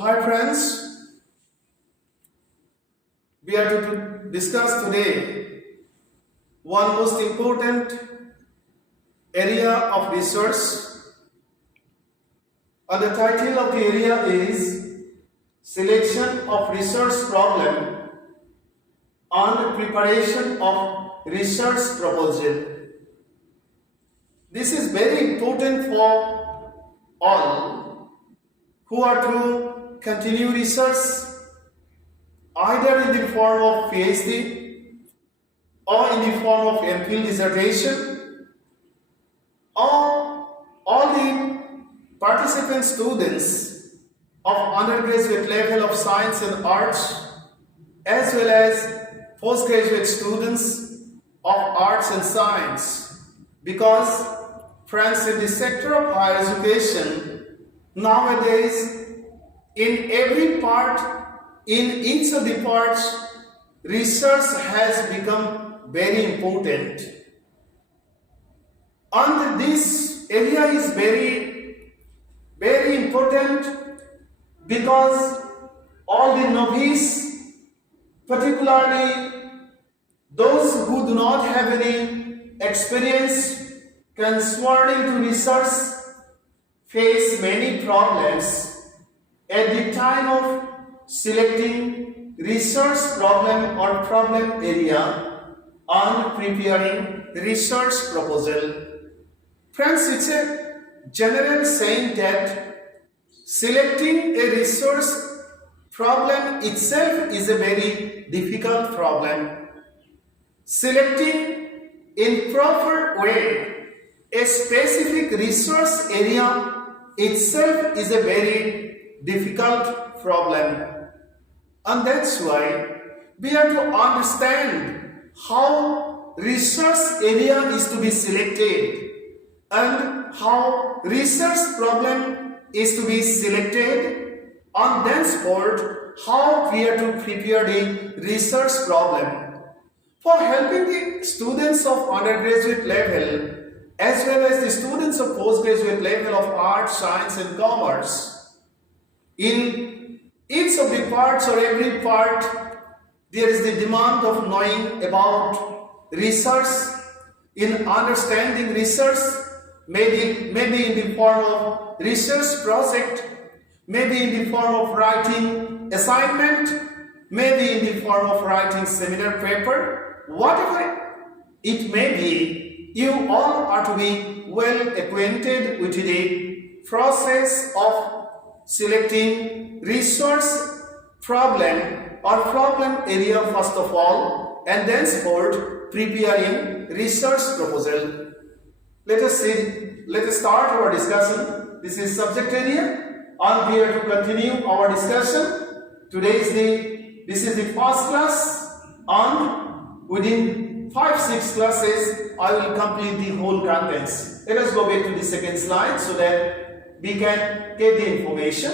Hi friends, we are to discuss today one most important area of research, and the title of the area is Selection of Research Problem and Preparation of Research Proposal. This is very important for all who are to continue research either in the form of PhD or in the form of MPhil dissertation, or all the participant students of undergraduate level of science and arts, as well as postgraduate students of arts and science, because friends, in the sector of higher education nowadays, in every part, in each of the parts, research has become very important. And this area is very important because all the novice, particularly those who do not have any experience concerning to research, face many problems at the time of selecting research problem or problem area and preparing research proposal. Friends, it's a general saying that selecting a research problem itself is a very difficult problem. Selecting in proper way a specific research area itself is a very difficult problem. And that's why we have to understand how research area is to be selected and how research problem is to be selected, and thenceforth how we are to prepare the research problem. For helping the students of undergraduate level as well as the students of postgraduate level of arts, science and commerce, in each of the parts or every part, there is the demand of knowing about research, in understanding research, maybe in the form of research project, maybe in the form of writing assignment, maybe in the form of writing seminar paper, whatever it may be. You all are to be well acquainted with the process of selecting research problem or problem area first of all, and thenceforth preparing research proposal. Let us start our discussion. This is subject area, and we are to continue our discussion. This is the first class, and within 5-6 classes I will complete the whole contents. Let us go back to the second slide so that we can get the information.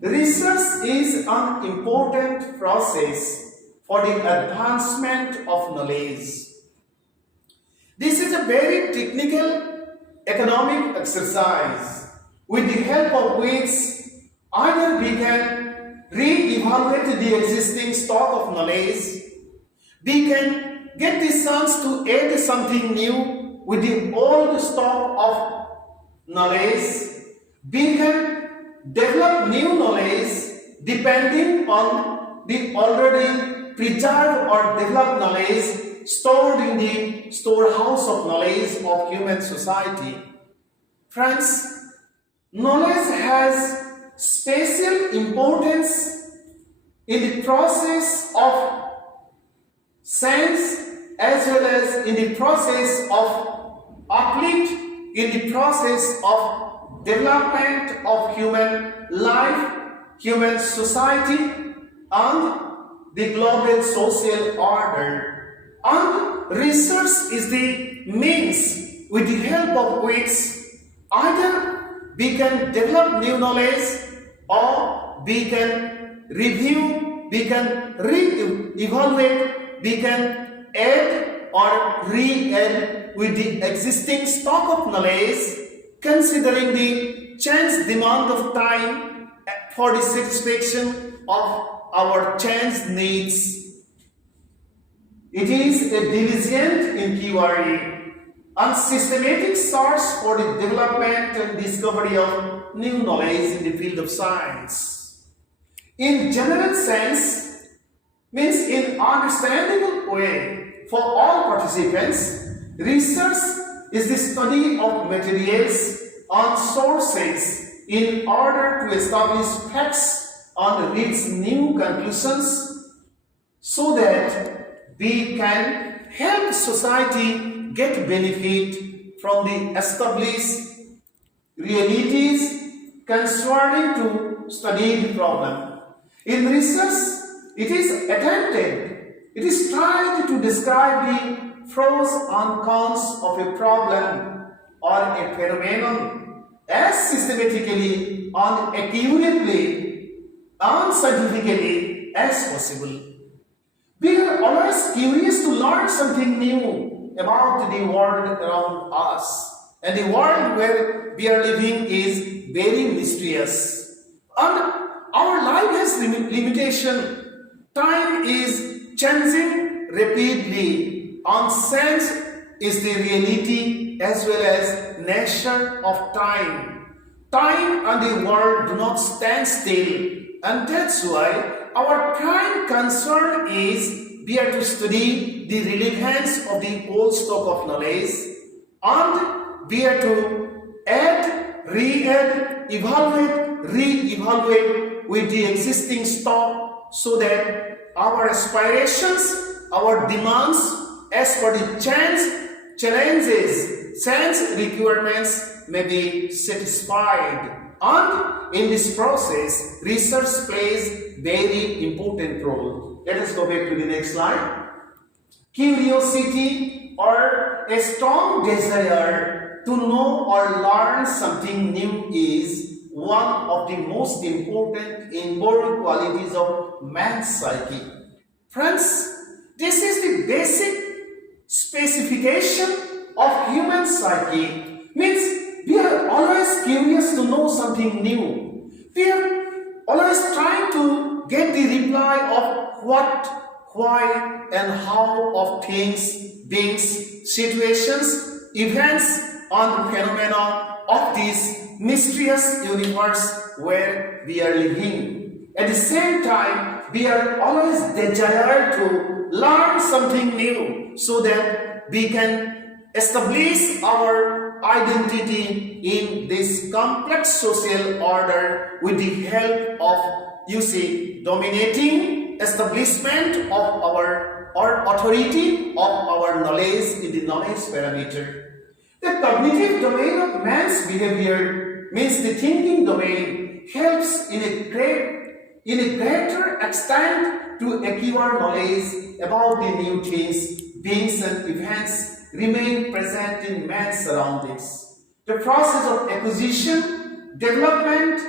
Research is an important process for the advancement of knowledge. This is a very technical economic exercise with the help of which either we can re-evaluate the existing stock of knowledge, we can get the chance to add something new with the old stock of knowledge, we can develop new knowledge depending on the already preserved or developed knowledge stored in the storehouse of knowledge of human society. Friends, knowledge has special importance in the process of science as well as in the process of uplift, in the process of development of human life, human society, and the global social order. And research is the means with the help of which either we can develop new knowledge or we can review, we can re-evaluate, we can add or re-add with the existing stock of knowledge, considering the changed demand of time for the satisfaction of our changed needs. It is a diligent inquiry and systematic search for the development and discovery of new knowledge in the field of science. In general sense, means in understandable way for all participants, research is the study of materials and sources in order to establish facts and reach new conclusions so that we can help society get benefit from the established realities concerning to study the problem. In research, it is tried to describe the pros and cons of a problem or a phenomenon as systematically and accurately and scientifically as possible. We are always curious to learn something new about the world around us. And the world where we are living is very mysterious. And our life has limitation. Time is changing rapidly. And sense is the reality as well as nature of time. Time and the world do not stand still. And that's why our prime concern is we are to study the relevance of the old stock of knowledge and we are to add, re-add, evaluate, re-evaluate with the existing stock so that our aspirations, our demands as per the challenges, sense requirements may be satisfied. And in this process, research plays very important role. Let us go back to the next slide. Curiosity or a strong desire to know or learn something new is one of the most important inborn qualities of man's psyche. Friends, this is the basic specification of human psyche. Means we are always curious to know something new. We are always trying to get the reply of what, why, and how of things, beings, situations, events, and phenomena of this mysterious universe where we are living. At the same time, we are always desired to learn something new so that we can establish our identity in this complex social order with the help of, dominating establishment of our authority of our knowledge in the knowledge parameter. The cognitive domain of man's behavior means the thinking domain helps in a greater extent to acquire knowledge about the new things, beings and events remain present in man's surroundings. The process of acquisition, development,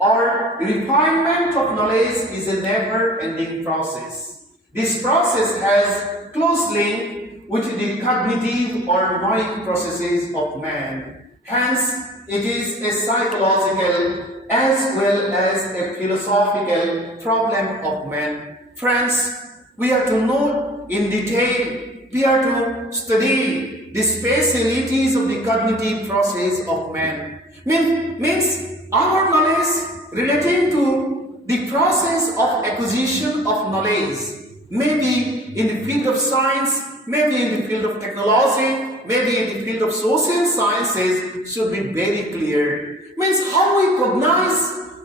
or refinement of knowledge is a never-ending process. This process has close link with the cognitive or knowing processes of man. Hence, it is a psychological as well as a philosophical problem of man. Friends, we are to know in detail. We are to study the specialities of the cognitive process of man. Means our knowledge relating to the process of acquisition of knowledge, maybe in the field of science, maybe in the field of technology, maybe in the field of social sciences, should be very clear. Means how we recognize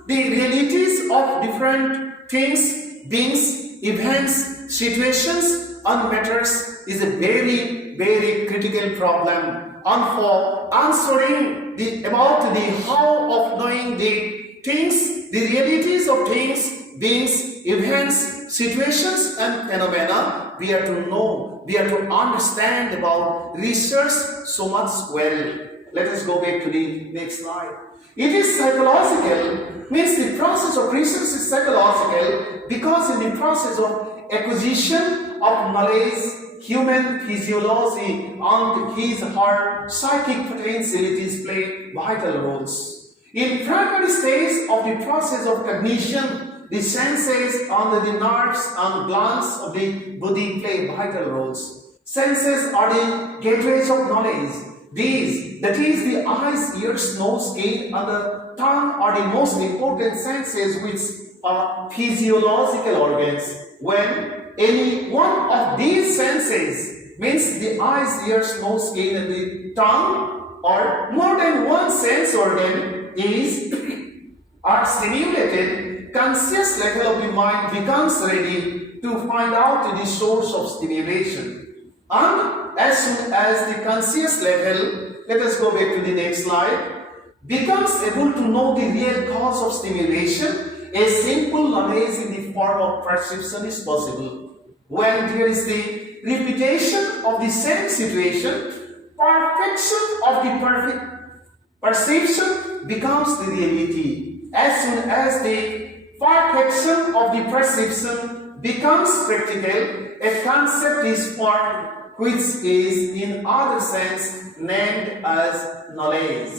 the realities of different things, beings, events, situations, and matters is a very, very critical problem. And for answering about the how of knowing the things, the realities of things, beings, events, situations, and phenomena, we are to know, we are to understand about research so much well. Let us go back to the next slide. It is psychological, means the process of research is psychological because in the process of acquisition of knowledge, human physiology and his/her psychic potentialities play vital roles. In primary stage of the process of cognition, the senses and the nerves and glands of the body play vital roles. Senses are the gateways of knowledge. These, that is the eyes, ears, nose, skin, and the tongue are the most important senses which are physiological organs. When any one of these senses, means the eyes, ears, nose, skin, and the tongue, or more than one sense organ are stimulated, conscious level of the mind becomes ready to find out the source of stimulation. And as soon as the conscious level, let us go back to the next slide, becomes able to know the real cause of stimulation, a simple knowledge in the form of perception is possible. When there is the repetition of the same situation, perfection of the perfect perception becomes the reality. As soon as the perfection of the perception becomes practical, a concept is formed which is in other sense named as knowledge.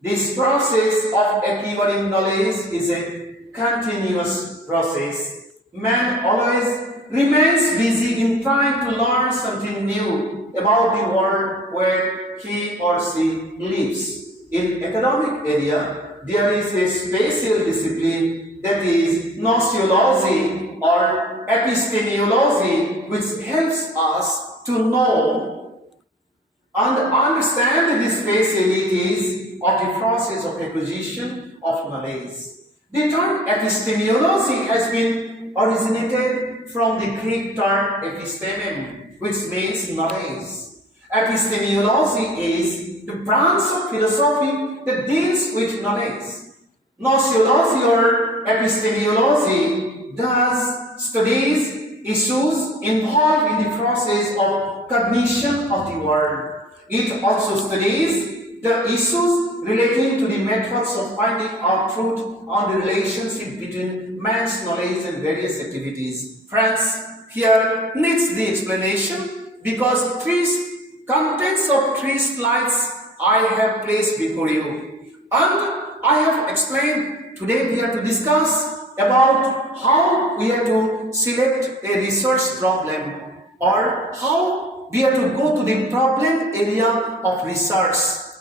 This process of acquiring knowledge is a continuous process. Man always remains busy in trying to learn something new about the world where he or she lives. In academic area, there is a special discipline, that is gnoseology or epistemology, which helps us to know and understand the specialities of the process of acquisition of knowledge. The term epistemology has been originated from the Greek term epistemem, which means knowledge. Epistemology is the branch of philosophy that deals with knowledge. Gnoseology or epistemology thus studies issues involved in the process of cognition of the world. It also studies the issues relating to the methods of finding out truth on the relationship between man's knowledge and various activities. Friends, here needs the explanation because contents of 3 slides I have placed before you. And I have explained, today we are to discuss about how we are to select a research problem or how we are to go to the problem area of research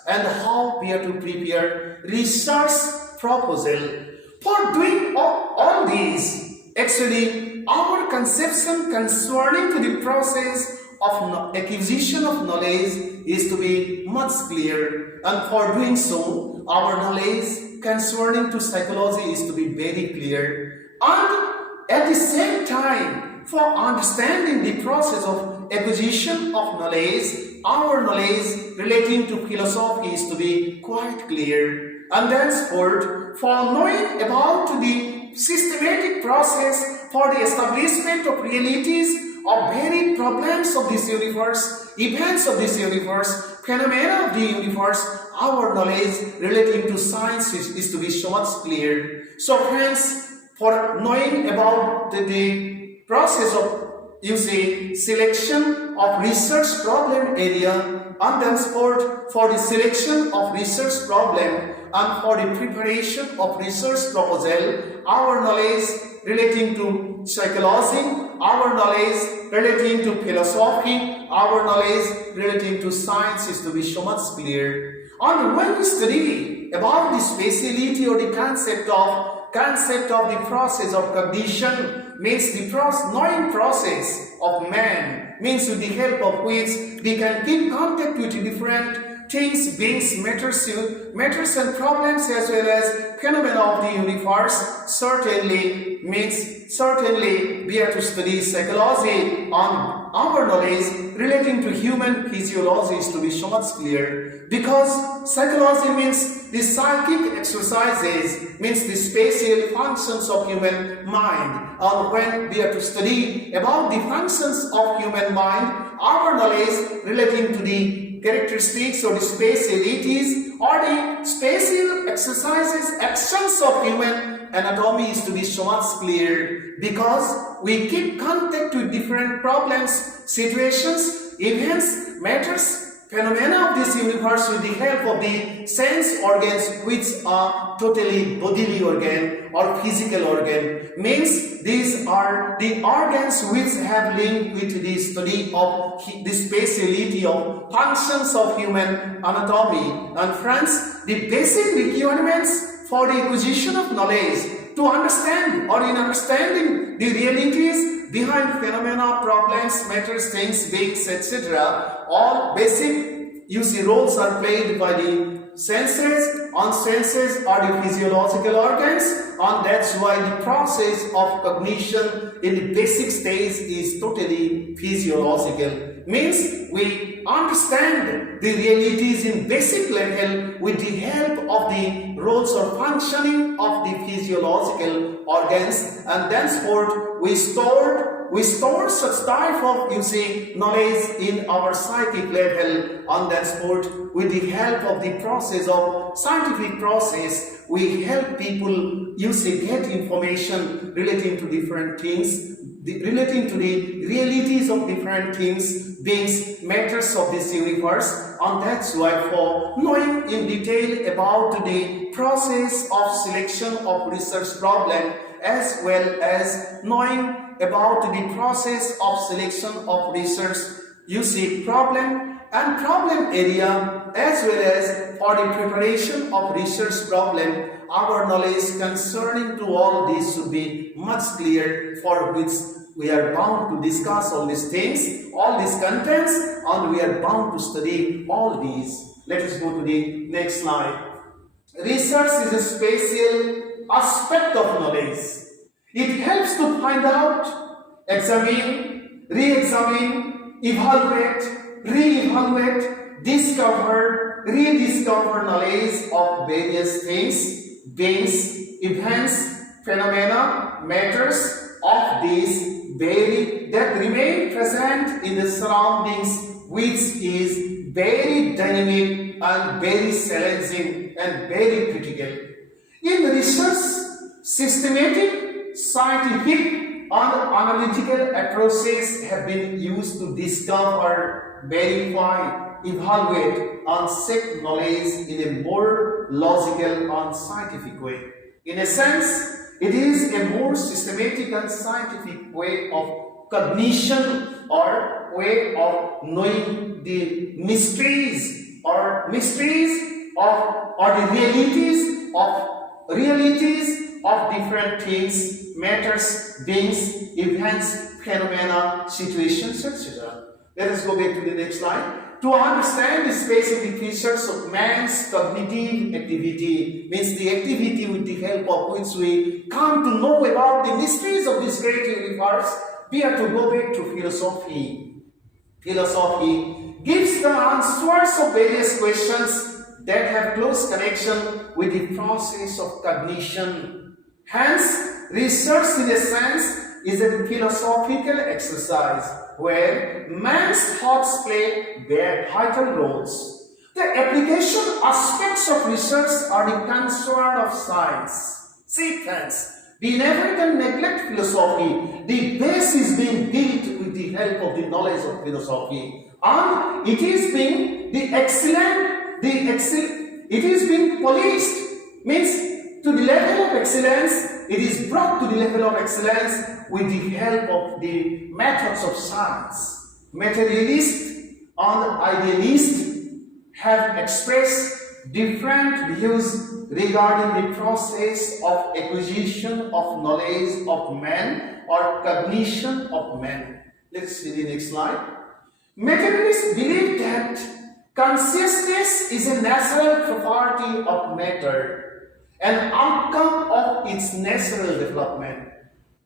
and how we are to prepare research proposal. For doing all these, actually our conception concerning to the process of acquisition of knowledge is to be much clear, and for doing so our knowledge concerning to psychology is to be very clear, and at the same time for understanding the process of acquisition of knowledge, our knowledge relating to philosophy is to be quite clear, and thenceforth for knowing about the systematic process for the establishment of realities of varied problems of this universe, events of this universe, phenomena of the universe, our knowledge relating to science is to be so much clear. So friends, for knowing about the process of selection of research problem area, and thenceforth for the selection of research problem and for the preparation of research proposal, our knowledge relating to psychology, our knowledge relating to philosophy, our knowledge relating to science is to be so much clear. And when we study about the speciality or the concept of the process of cognition, means the knowing process of man, means with the help of which we can keep contact with different things, beings, matters and problems as well as phenomena of the universe, certainly we are to study psychology, and our knowledge relating to human physiology is to be so much clear, because psychology means the psychic exercises, means the spatial functions of human mind, and when we are to study about the functions of human mind, our knowledge relating to the characteristics or the spatialities or the spatial exercises, actions of human anatomy is to be so much clear, because we keep contact with different problems, situations, events, matters, phenomena of this universe with the help of the sense organs, which are totally bodily organ or physical organ. Means these are the organs which have linked with the study of the speciality of functions of human anatomy. And friends, the basic requirements for the acquisition of knowledge to understand or in understanding the realities behind phenomena, problems, matters, things, beings, etc. All basic roles are played by the senses, and senses are the physiological organs, and that's why the process of cognition in the basic stage is totally physiological. Means we understand the realities in basic level with the help of the roles or functioning of the physiological organs, and thenceforth we store such type of knowledge in our psychic level, and thenceforth with the help of the process of scientific process we help people get information relating to different things, relating to the realities of different things, beings, matters of this universe. And that's why for knowing in detail about the process of selection of research problem, as well as knowing about the process of selection of research problem and problem area, as well as for the preparation of research problem, our knowledge concerning to all these should be much clear, for which we are bound to discuss all these things, all these contents, and we are bound to study all these. Let us go to the next slide. Research is a special aspect of knowledge. It helps to find out, examine, re-examine, evaluate, re-evaluate, discover, rediscover knowledge of various things, beings, events, phenomena, matters of these that remain present in the surroundings, which is very dynamic and very challenging and very critical. In research, systematic, scientific and analytical approaches have been used to discover, verify, evaluate and seek knowledge in a more logical and scientific way. In a sense, it is a more systematic and scientific way of cognition or way of knowing the mysteries or the realities of different things, matters, beings, events, phenomena, situations, etc. Let us go back to the next slide. To understand the specific features of man's cognitive activity, means the activity with the help of which we come to know about the mysteries of this great universe, we have to go back to philosophy. Philosophy gives the answers of various questions that have close connection with the process of cognition. Hence, research in a sense is a philosophical exercise where man's thoughts play their vital roles. The application aspects of research are the concern of science. See friends, we never can neglect philosophy. The base is being built with the help of the knowledge of philosophy, and it is being it is being polished, means to the level of excellence. It is brought to the level of excellence with the help of the methods of science. Materialists and idealists have expressed different views regarding the process of acquisition of knowledge of man or cognition of man. Let's see the next slide. Materialists believe that consciousness is a natural property of matter, an outcome of its natural development.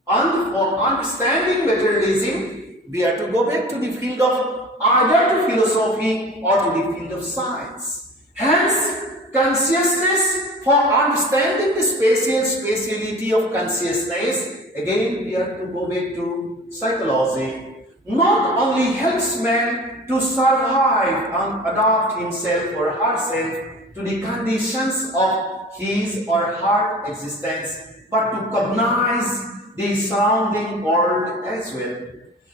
And for understanding materialism, we have to go back to the field of either to philosophy or to the field of science. Hence, consciousness, for understanding the speciality of consciousness, again we have to go back to psychology. Not only helps man to survive and adapt himself or herself to the conditions of his or her existence, but to cognize the surrounding world as well.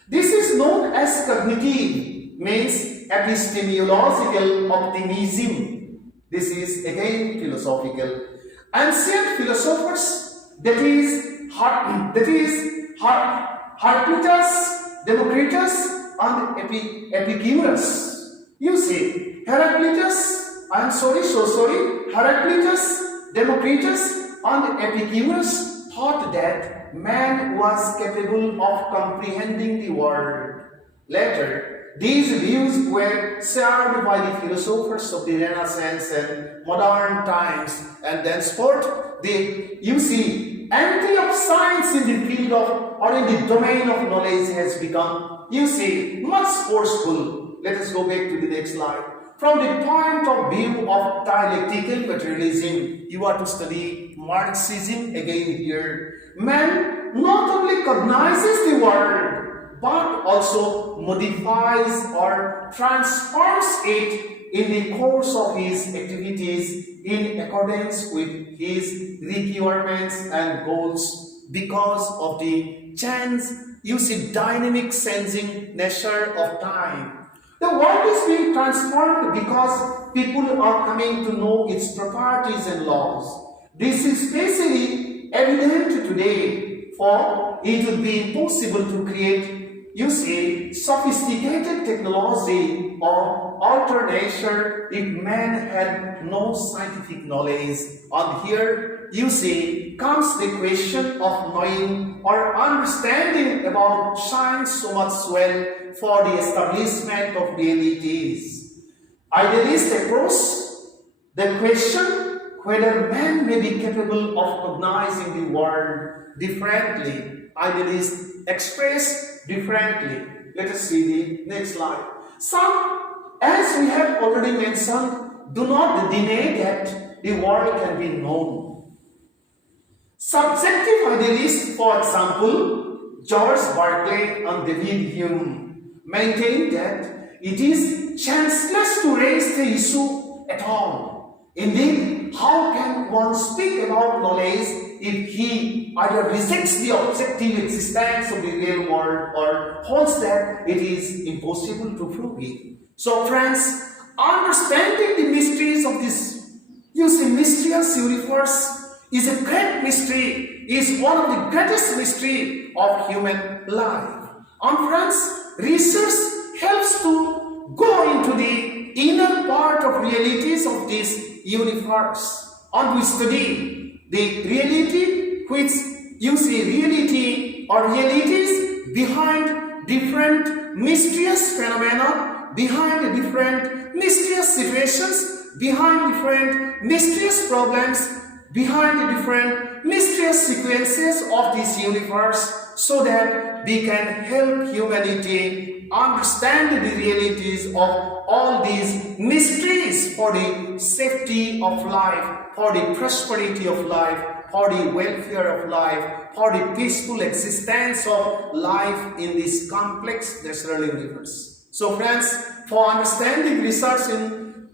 This is known as cognitive, means epistemological optimism. This is again philosophical. Ancient philosophers, Heraclitus, Democritus, and Epicurus. You see, Heraclitus, Democritus, and Epicurus thought that man was capable of comprehending the world. Later, these views were shared by the philosophers of the Renaissance and modern times, and thenceforth, entry of science in the field of or in the domain of knowledge has become, much forceful. Let us go back to the next slide. From the point of view of dialectical materialism, you are to study Marxism again here. Man not only cognizes the world, but also modifies or transforms it in the course of his activities in accordance with his requirements and goals because of the dynamic changing nature of time. The world is being transformed because people are coming to know its properties and laws. This is especially evident today, for it would be impossible to create sophisticated technology or alter nature if man had no scientific knowledge. And here, comes the question of knowing or understanding about science so much well for the establishment of realities. Idealists approach the question whether man may be capable of cognizing the world differently. Idealists express differently. Let us see the next slide. Some, as we have already mentioned, do not deny that the world can be known. Subjective idealists, for example, George Berkeley and David Hume, maintain that it is chanceless to raise the issue at all. Indeed, how can one speak about knowledge if he either rejects the objective existence of the real world or holds that it is impossible to prove it? So friends, understanding the mysteries of this mysterious universe is a great mystery, is one of the greatest mysteries of human life. And friends, research helps to go into the inner part of realities of this universe, and we study the reality which reality or realities behind different mysterious phenomena, behind different mysterious situations, behind different mysterious problems, behind different mysterious sequences of this universe, so that we can help humanity understand the realities of all these mysteries for the safety of life, for the prosperity of life, for the welfare of life, for the peaceful existence of life in this complex natural universe. So friends, for understanding research in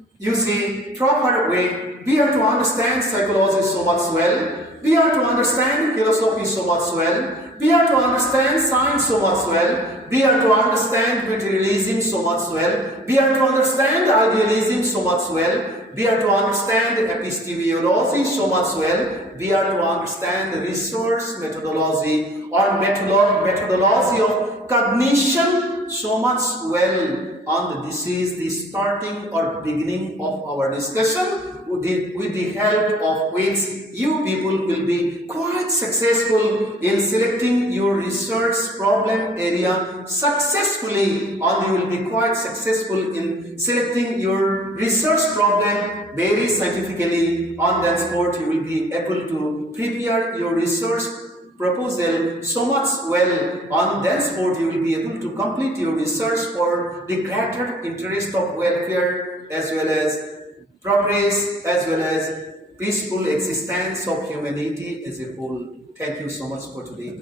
proper way, we have to understand psychology so much well, we have to understand philosophy so much well, we have to understand science so much well, we have to understand materialism so much well, we have to understand idealism so much well, we have to understand epistemology so much well, we have to understand the research methodology or methodology of cognition so much well. And this is the starting or beginning of our discussion, with the help of which you people will be quite successful in selecting your research problem area successfully, and you will be quite successful in selecting your research problem very scientifically, and thenceforth you will be able to prepare your research proposal so much well, and thenceforth you will be able to complete your research for the greater interest of welfare as well as progress as well as peaceful existence of humanity as a whole. Thank you so much for today.